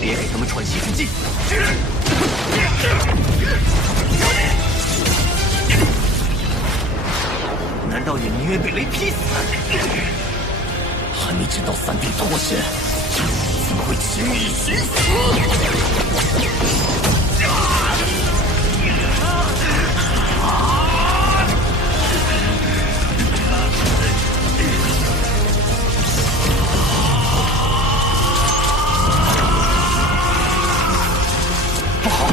别给他们喘息之机。难道也宁愿被雷劈死？还没知道三弟脱身，怎么会轻易寻死？不好！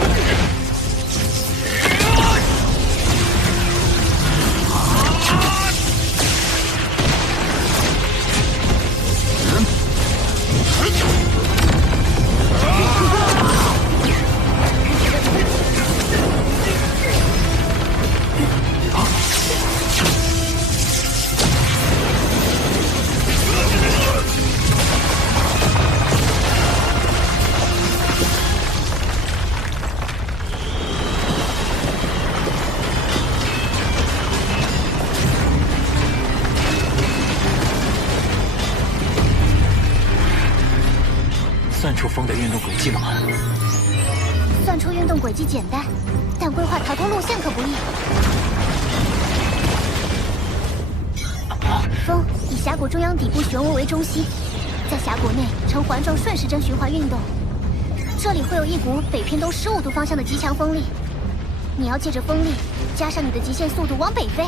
算出风的运动轨迹了吗？算出运动轨迹简单，但规划逃脱路线可不易。风以峡谷中央底部漩涡为中心，在峡谷内呈环状顺时针循环运动。这里会有一股北偏东15度方向的极强风力，你要借着风力加上你的极限速度往北飞。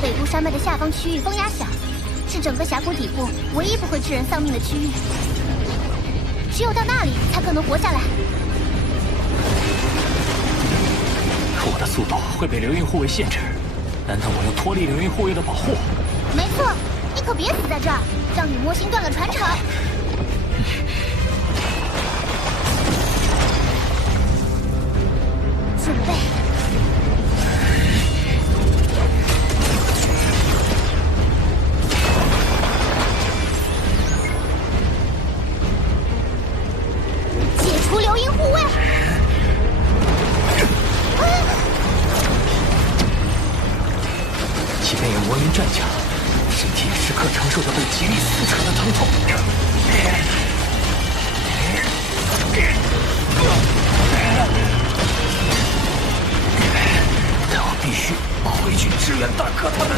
北部山脉的下方区域风压小，是整个峡谷底部唯一不会致人丧命的区域。只有到那里才可能活下来。可我的速度会被流云护卫限制，难道我要脱离流云护卫的保护？没错，你可别死在这儿，让女魔星断了传承。准备。除流萤护卫，即便有魔云战甲，身体也时刻承受着被极力撕扯的疼痛。但我必须回去支援大哥他们。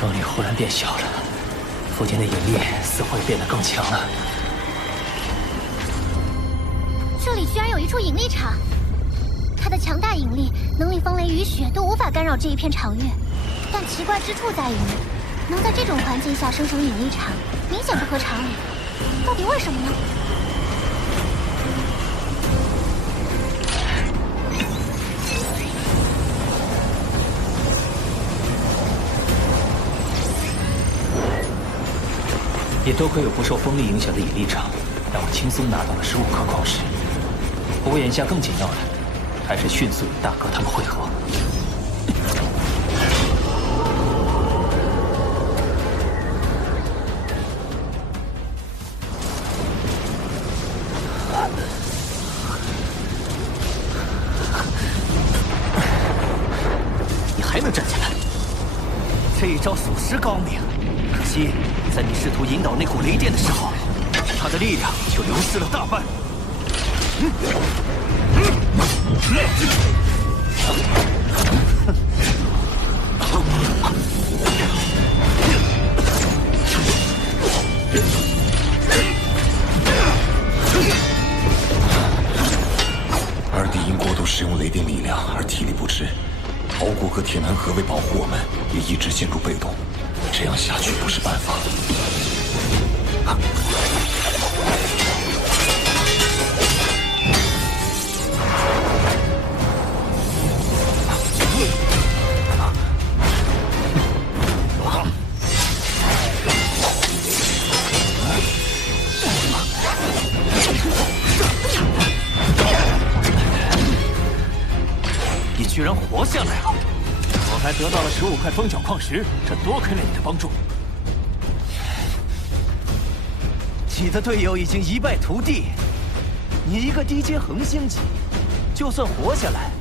风力忽然变小了，附近的引力似乎也变得更强了。这里居然有一处引力场，它的强大引力能令风雷雨雪都无法干扰这一片场域。但奇怪之处在于，能在这种环境下生成引力场，明显不合常理。到底为什么呢？也多亏有不受风力影响的引力场，让我轻松拿到了15颗矿石。不过眼下更紧要的，还是迅速与大哥他们会合。你还能站起来？这一招属实高明，可惜在你试图引导那股雷电的时候，他的力量就流失了大半。二弟因过度使用雷电力量而体力不支，敖古和铁南河为保护我们，也一直陷入被动。这样下去不是办法。你居然活下来了！我还得到了15块风角矿石，这多亏了你的帮助。你的队友已经一败涂地，你一个低阶恒星级，就算活下来，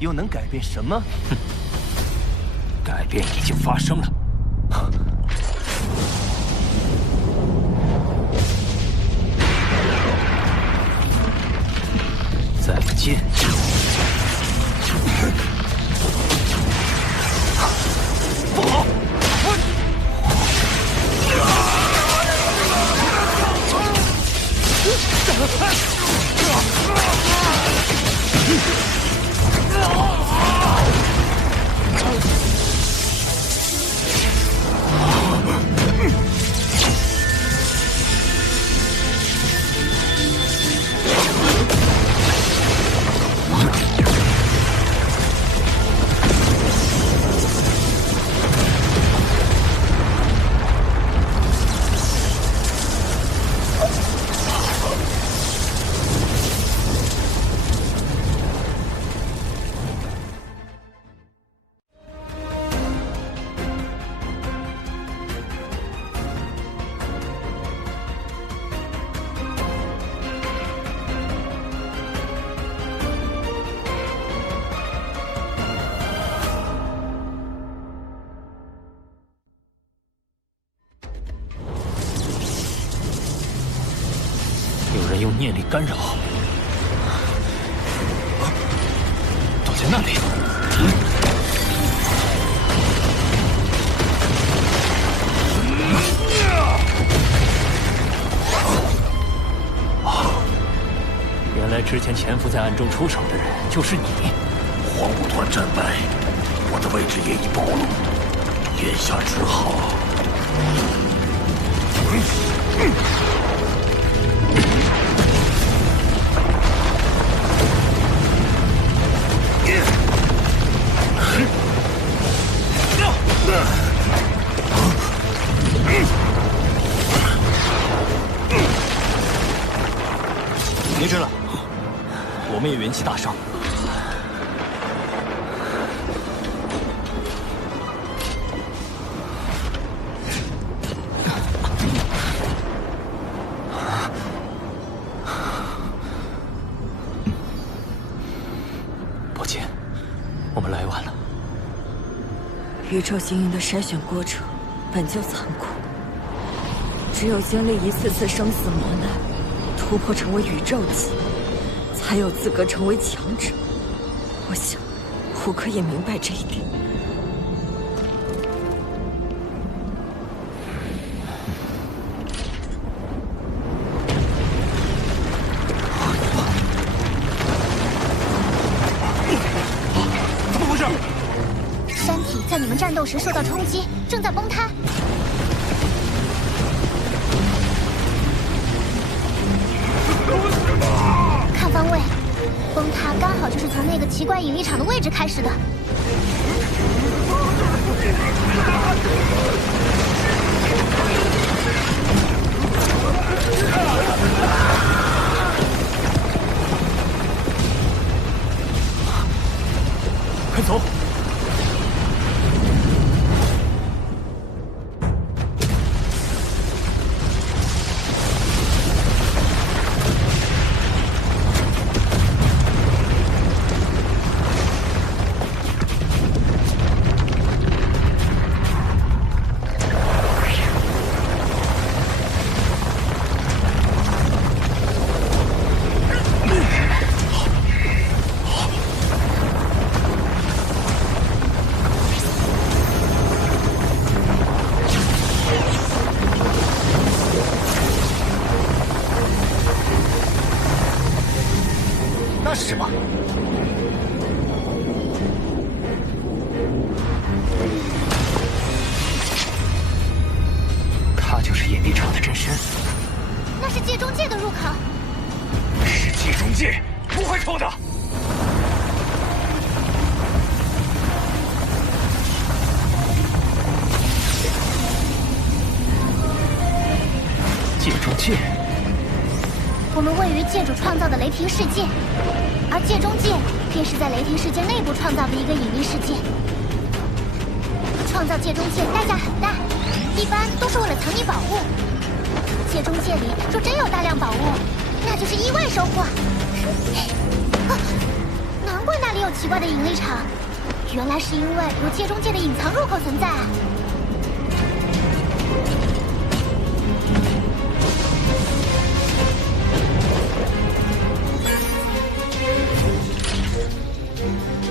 又能改变什么？哼，改变已经发生了。再见。不好！有人用念力干扰，躲在那里。原来之前潜伏在暗中出手的人就是你。黄舞团战败，我的位置也已暴露，眼下只好。没事了，我们也元气大伤。抱歉，我们来晚了。宇宙精英的筛选过程本就残酷，只有经历一次次生死磨难，突破成为宇宙级，才有资格成为强者。我想，胡克也明白这一点。怎么回事？山体在你们战斗时受到冲击，正在崩塌。看方位，崩塌刚好就是从那个奇怪引力场的位置开始的。快走！中界的入口。是界中界，不会错的。界中界，我们位于界主创造的雷霆世界，而界中界便是在雷霆世界内部创造的一个隐秘世界。创造界中界代价很大，一般都是为了藏匿宝物。界中界里若真有大量宝物，那就是意外收获。难怪那里有奇怪的引力场，原来是因为有界中界的隐藏入口存在。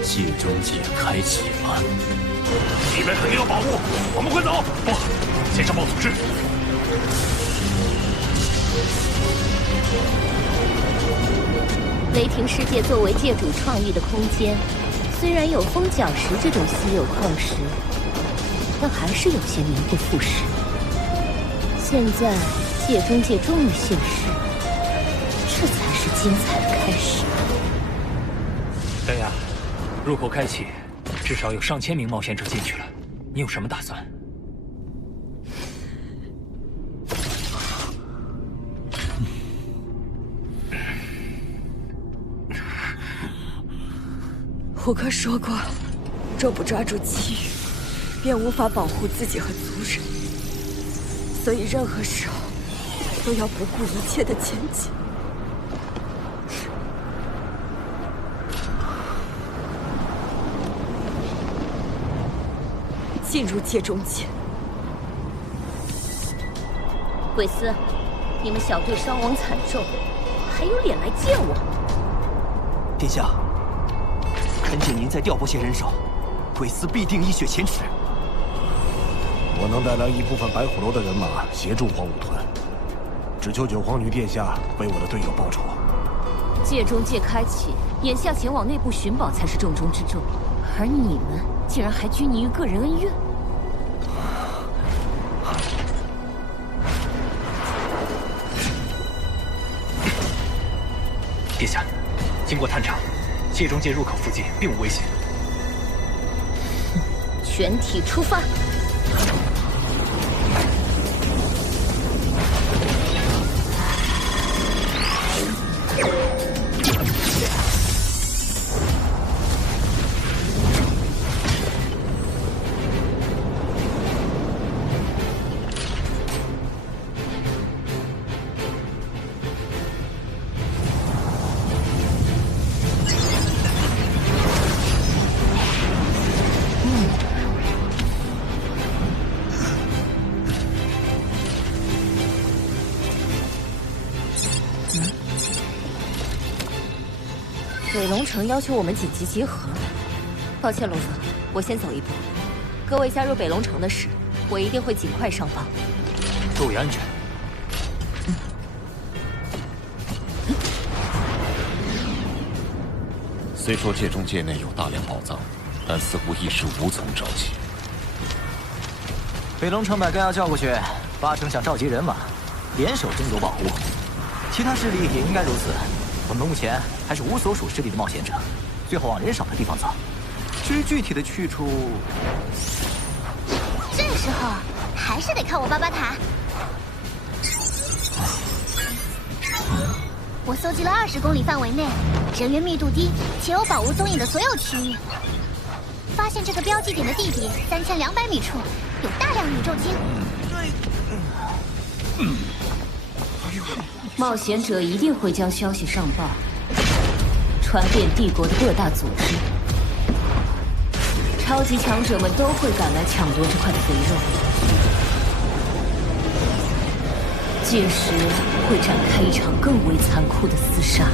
界中界开启了，里面肯定有宝物，我们快走！不，先上报组织。雷霆世界作为界主创立的空间，虽然有风角石这种稀有矿石，但还是有些名不副实。现在界中界终于现世，这才是精彩的开始。丹亚，入口开启，至少有上千名冒险者进去了，你有什么打算？胡克说过，若不抓住机遇，便无法保护自己和族人，所以任何时候都要不顾一切的前进。进入界中界。鬼斯，你们小队伤亡惨重，还有脸来见我？殿下，恳请您再调拨些人手，鬼斯必定一雪前耻。我能带来一部分白虎楼的人马协助荒舞团，只求九皇女殿下为我的队友报仇。界中界开启，眼下前往内部寻宝才是重中之重，而你们竟然还拘泥于个人恩怨。殿下，经过探查，界中界入口附近并无危险。全体出发！北龙城要求我们紧急集合，抱歉，龙子，我先走一步。各位加入北龙城的事，我一定会尽快上报。注意安全。虽说界中界内有大量宝藏，但似乎一时无从找起。北龙城把干要叫过去，八成想召集人马，联手争夺宝物。其他势力也应该如此。我们目前还是无所属势力的冒险者，最好往人少的地方走。至于具体的去处，这时候还是得靠我巴巴塔。我搜集了20公里范围内人员密度低且有宝物踪影的所有区域，发现这个标记点的地底3200米处有大量宇宙晶。冒险者一定会将消息上报，传遍帝国的各大组织。超级强者们都会赶来抢夺这块肥肉，届时会展开一场更为残酷的厮杀。